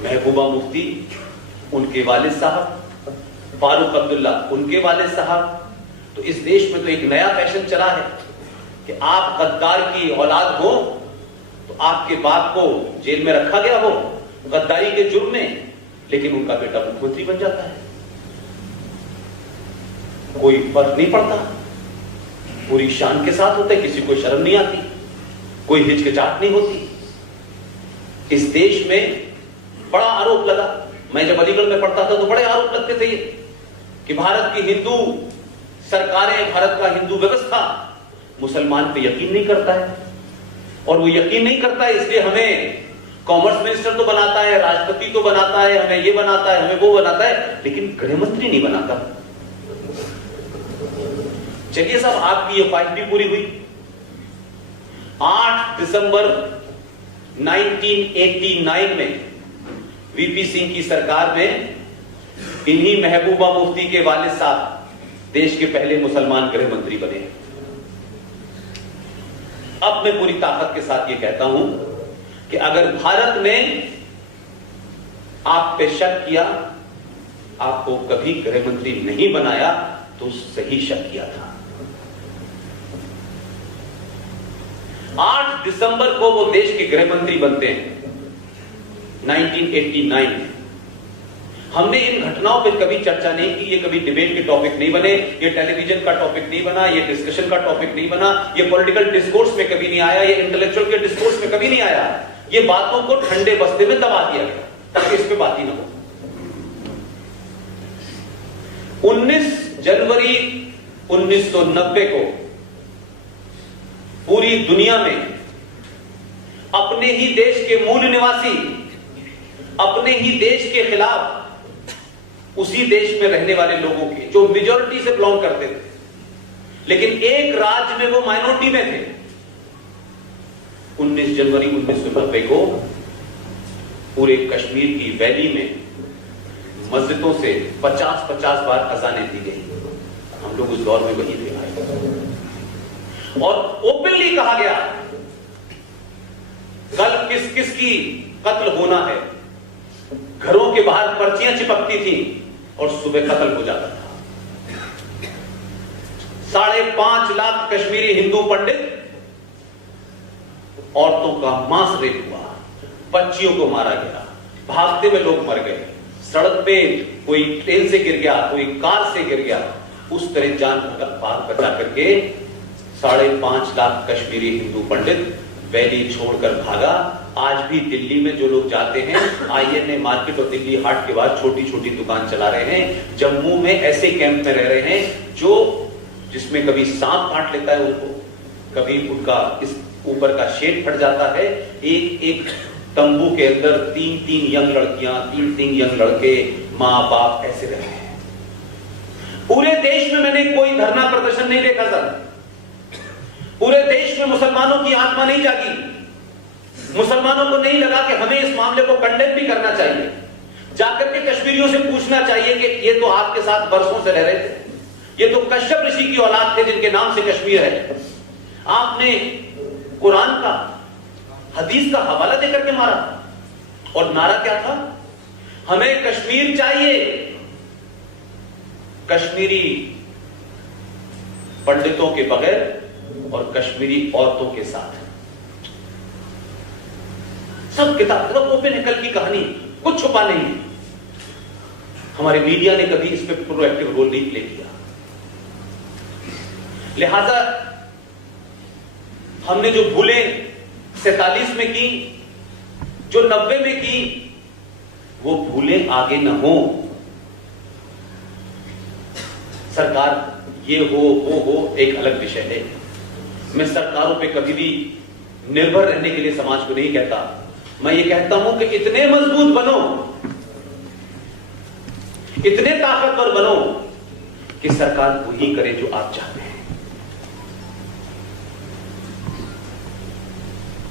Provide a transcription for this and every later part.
महबूबा मुफ्ती उनके वालिद साहब, फारूक अब्दुल्ला उनके वालिद साहब। तो इस देश में तो एक नया फैशन चला है कि आप गद्दार की औलाद हो तो आपके बाप को जेल में रखा गया हो गद्दारी के जुर्म में, लेकिन उनका बेटा मुख्यमंत्री बन जाता है, कोई फर्क नहीं पड़ता, पूरी शान के साथ होता है, किसी को शर्म नहीं आती, कोई हिचकिचाहट नहीं होती। इस देश में बड़ा आरोप लगा, मैं जब अलीगढ़ में पढ़ता था तो बड़े आरोप लगते थे कि भारत की हिंदू सरकारें, भारत का हिंदू व्यवस्था मुसलमान पे यकीन नहीं करता है, और वो यकीन नहीं करता है इसलिए हमें कॉमर्स मिनिस्टर तो बनाता है, राष्ट्रपति तो बनाता है, हमें ये बनाता है, हमें वो बनाता है, लेकिन गृह मंत्री नहीं बनाता। चलिए साहब, आपकी ये ख्वाहिश भी पूरी हुई। 8 दिसंबर 1989 में वीपी सिंह की सरकार में इन्हीं महबूबा मुफ्ती के वालिद साहब देश के पहले मुसलमान गृह मंत्री बने। अब मैं पूरी ताकत के साथ ये कहता हूं कि अगर भारत ने आप पे शक किया, आपको कभी गृह मंत्री नहीं बनाया, तो सही शक किया था। 8 दिसंबर को वो देश के गृह मंत्री बनते हैं 1989 में। हमने इन घटनाओं पर कभी चर्चा नहीं की, ये कभी डिबेट के टॉपिक नहीं बने, ये टेलीविजन का टॉपिक नहीं बना, ये डिस्कशन का टॉपिक नहीं बना, ये पॉलिटिकल डिस्कोर्स में कभी नहीं आया, ये इंटेलेक्चुअल के डिस्कोर्स में कभी नहीं आया। ये बातों को ठंडे बस्ते में दबा दिया गया ताकि इस पे बात ही ना हो। 19 जनवरी 1990 को पूरी दुनिया में अपने ही देश के मूल निवासी अपने ही देश के खिलाफ उसी देश में रहने वाले लोगों के जो मेजॉरिटी से बिलोंग करते थे, लेकिन एक राज्य में वो माइनॉरिटी में थे। 19 जनवरी 1990 को पूरे कश्मीर की वैली में मस्जिदों से 50-50 बार अजानें दी गई। हम लोग उस दौर में वही थे और ओपनली कहा गया कल किस किस की कत्ल होना है। घरों के बाहर पर्चियां चिपकती थी और सुबह कत्ल हो जाता था। 5.5 लाख कश्मीरी हिंदू पंडित, औरतों का मांस रेप हुआ, बच्चियों को मारा गया, भागते हुए लोग मर गए, सड़क पे कोई ट्रेन से गिर गया, कोई कार से गिर गया, उस तरह जान बचा करके 5.5 लाख कश्मीरी हिंदू पंडित वैली छोड़कर भागा। आज भी दिल्ली में जो लोग जाते हैं, आईएनए मार्केट और दिल्ली हाट के बाद छोटी छोटी दुकान चला रहे हैं। जम्मू में ऐसे कैंप में रह रहे हैं जो जिसमें कभी सांप काट लेता है उनको, कभी उनका इस ऊपर का शेड फट जाता है। एक एक तंबू के अंदर 3-3 यंग लड़कियां, 3-3 यंग लड़के, माँ बाप ऐसे रहे हैं। पूरे देश में मैंने कोई धरना प्रदर्शन नहीं देखा सर। पूरे देश में मुसलमानों की आत्मा नहीं जागी, मुसलमानों को नहीं लगा कि हमें इस मामले को कंडेम भी करना चाहिए। जाकर के कश्मीरियों से पूछना चाहिए कि ये तो आपके साथ बरसों से रह रहे थे, ये तो कश्यप ऋषि की औलाद थे जिनके नाम से कश्मीर है। आपने कुरान का, हदीस का हवाला देकर के मारा, और नारा क्या था? हमें कश्मीर चाहिए, कश्मीरी पंडितों के बगैर और कश्मीरी औरतों के साथ। सब किताब ओपन है, कल की कहानी, कुछ छुपा नहीं है। हमारे मीडिया ने कभी इस पे प्रोएक्टिव रोल नहीं प्ले किया। लिहाजा हमने जो भूलें 47 में की, जो 90 में की, वो भूलें आगे न हो। सरकार ये हो वो हो एक अलग विषय है। मैं सरकारों पे कभी भी निर्भर रहने के लिए समाज को नहीं कहता। मैं ये कहता हूं कि इतने मजबूत बनो, इतने ताकतवर बनो कि सरकार वही करे जो आप चाहते हैं।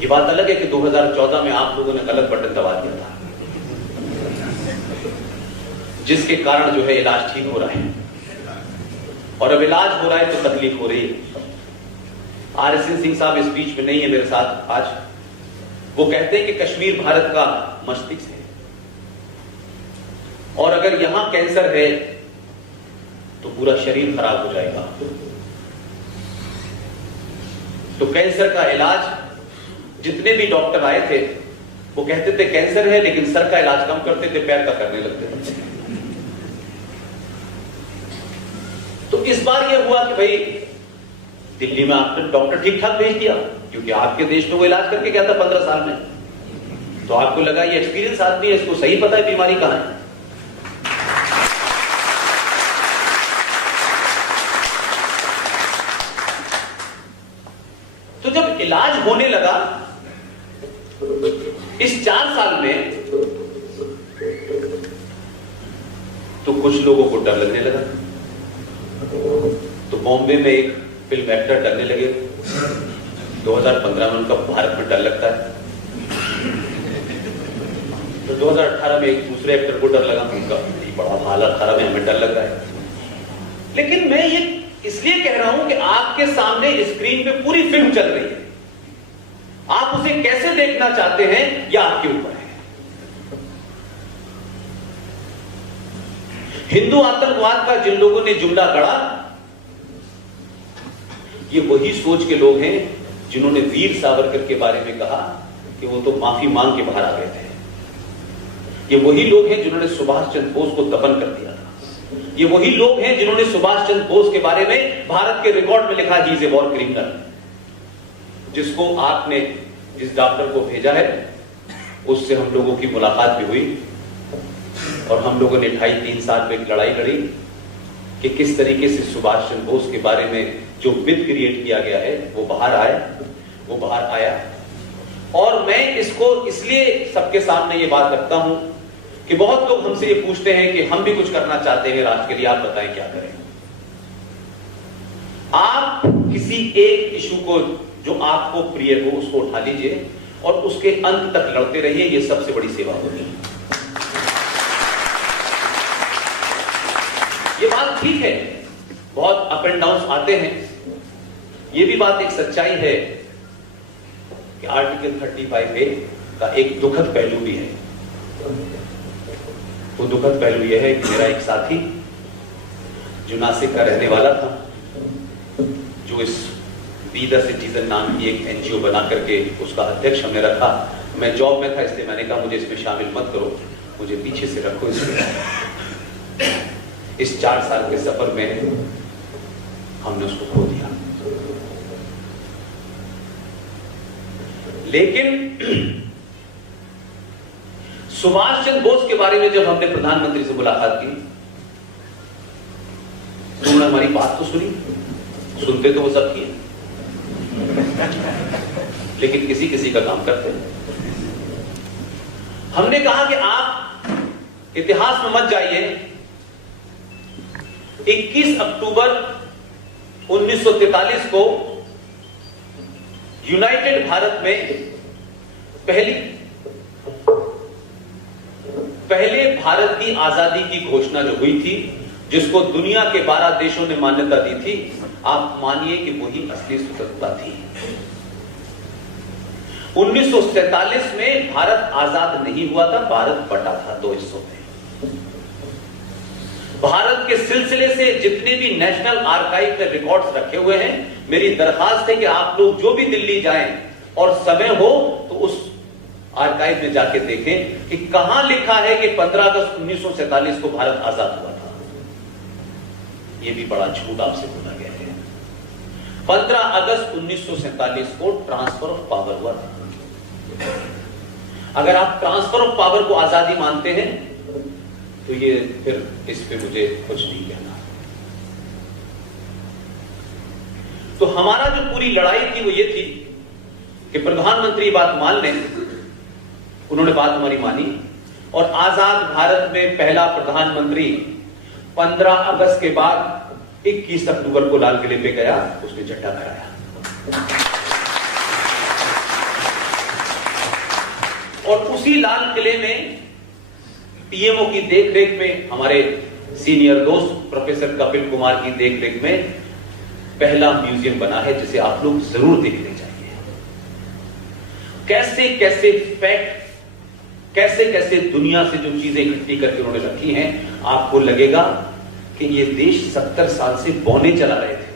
ये बात अलग है कि 2014 में आप लोगों ने गलत बटन दबा दिया था, जिसके कारण जो है इलाज ठीक हो रहा है, और अब इलाज हो रहा है तो तकलीफ हो रही है। आरएसएन सिंह साहब इस बीच में नहीं है मेरे साथ आज। वो कहते हैं कि कश्मीर भारत का मस्तिष्क है, अगर यहां कैंसर है तो पूरा शरीर खराब हो जाएगा। तो कैंसर का इलाज, जितने भी डॉक्टर आए थे वो कहते थे कैंसर है, लेकिन सर का इलाज कम करते थे, पैर का करने लगते थे। तो इस बार यह हुआ कि भाई दिल्ली में आपने डॉक्टर ठीक ठाक भेज दिया, क्योंकि आपके देश में वो इलाज करके गया था 15 साल में, तो आपको लगा ये एक्सपीरियंस आदमी है, इसको सही पता है बीमारी कहां है। तो जब इलाज होने लगा इस 4 साल में, तो कुछ लोगों को डर लगने लगा। तो बॉम्बे में एक फिल्म एक्टर डरने लगे, 2015 में उनका भारत में डर लगता है। तो 2018 में एक दूसरे एक्टर को डर लगा, उनका बड़ा हाल 18 में हमें डर लग रहा है। लेकिन मैं ये इसलिए कह रहा हूं कि आपके सामने स्क्रीन पे पूरी फिल्म चल रही है, आप उसे कैसे देखना चाहते हैं यह आपके ऊपर है। हिंदू आतंकवाद का जिन लोगों ने जुमला गढ़ा, ये वही सोच के लोग हैं जिन्होंने वीर सावरकर के बारे में कहा कि वो तो माफी मांग के बाहर आ गए थे। ये वही लोग हैं जिन्होंने सुभाष चंद्र बोस को दफन कर दिया था। ये वही लोग हैं जिन्होंने सुभाष चंद्र बोस के बारे में भारत के रिकॉर्ड में लिखा, he is a war criminal. जिसको आपने जिस डॉक्टर को भेजा है उससे हम लोगों की मुलाकात भी हुई, और हम लोगों ने 2.5-3 साल में एक लड़ाई लड़ी कि किस तरीके से सुभाष चंद्र बोस के बारे में जो मिथ क्रिएट किया गया है वो बाहर आया। और मैं इसको इसलिए सबके सामने ये बात रखता हूं कि बहुत लोग हमसे ये पूछते हैं कि हम भी कुछ करना चाहते हैं राष्ट्र के लिए, आप बताएं क्या करें। आप किसी एक इशू को जो आपको प्रिय हो उसको उठा लीजिए और उसके अंत तक लड़ते रहिए, ये सबसे बड़ी सेवा होगी। ये बात ठीक है, बहुत अप एंड डाउन आते हैं, ये भी बात एक सच्चाई है कि आर्टिकल 35A का एक दुखद पहलू भी है। वो दुखद पहलू यह है कि मेरा एक साथी जो नासिक का रहने वाला था, जो इस बी द सिटीजन नाम की एक NGO बना करके उसका अध्यक्ष हमने रखा। मैं जॉब में था इसलिए मैंने कहा मुझे इसमें शामिल मत करो, मुझे पीछे से रखो इसमें। इस 4 साल के सफर में हमने उसको खो दिया। लेकिन सुभाष चंद्र बोस के बारे में जब हमने प्रधानमंत्री से मुलाकात की तो उन्होंने हमारी बात तो सुनी, सुनते तो वो सब किए, लेकिन किसी किसी का काम करते हैं। हमने कहा कि आप इतिहास में मत जाइए। 21 अक्टूबर 1943 को यूनाइटेड भारत में पहले भारत की आजादी की घोषणा जो हुई थी, जिसको दुनिया के 12 देशों ने मान्यता दी थी, आप मानिए कि वही असली स्वतंत्रता थी। 1947 में भारत आजाद नहीं हुआ था, भारत बटा था 2 हिस्सों में। भारत के सिलसिले से जितने भी नेशनल आर्काइव में रिकॉर्ड्स रखे हुए हैं, मेरी दरखास्त है कि आप लोग जो भी दिल्ली जाएं और समय हो तो उस आर्काइव में जाके देखें कि कहां लिखा है कि 15 अगस्त 1947 को भारत आजाद हुआ था। यह भी बड़ा झूठ आपसे बोला गया है। 15 अगस्त 1947 को ट्रांसफर ऑफ पावर हुआ था। अगर आप ट्रांसफर ऑफ पावर को आजादी मानते हैं तो ये फिर इस पे मुझे कुछ नहीं कहना। तो हमारा जो पूरी लड़ाई थी वो ये थी कि प्रधानमंत्री बात मान लें। उन्होंने बात हमारी मानी और आजाद भारत में पहला प्रधानमंत्री 15 अगस्त के बाद 21 अक्टूबर को लाल किले पे गया, उसने झंडा फहराया। और उसी लाल किले में पीएमओ की देखरेख में, हमारे सीनियर दोस्त प्रोफेसर कपिल कुमार की देखरेख में पहला म्यूजियम बना है, जिसे आप लोग जरूर देखने चाहिए। कैसे कैसे फैक्ट कैसे कैसे दुनिया से जो चीजें इकट्ठी करके उन्होंने रखी हैं, आपको लगेगा कि ये देश 70 साल से बौने चला रहे थे।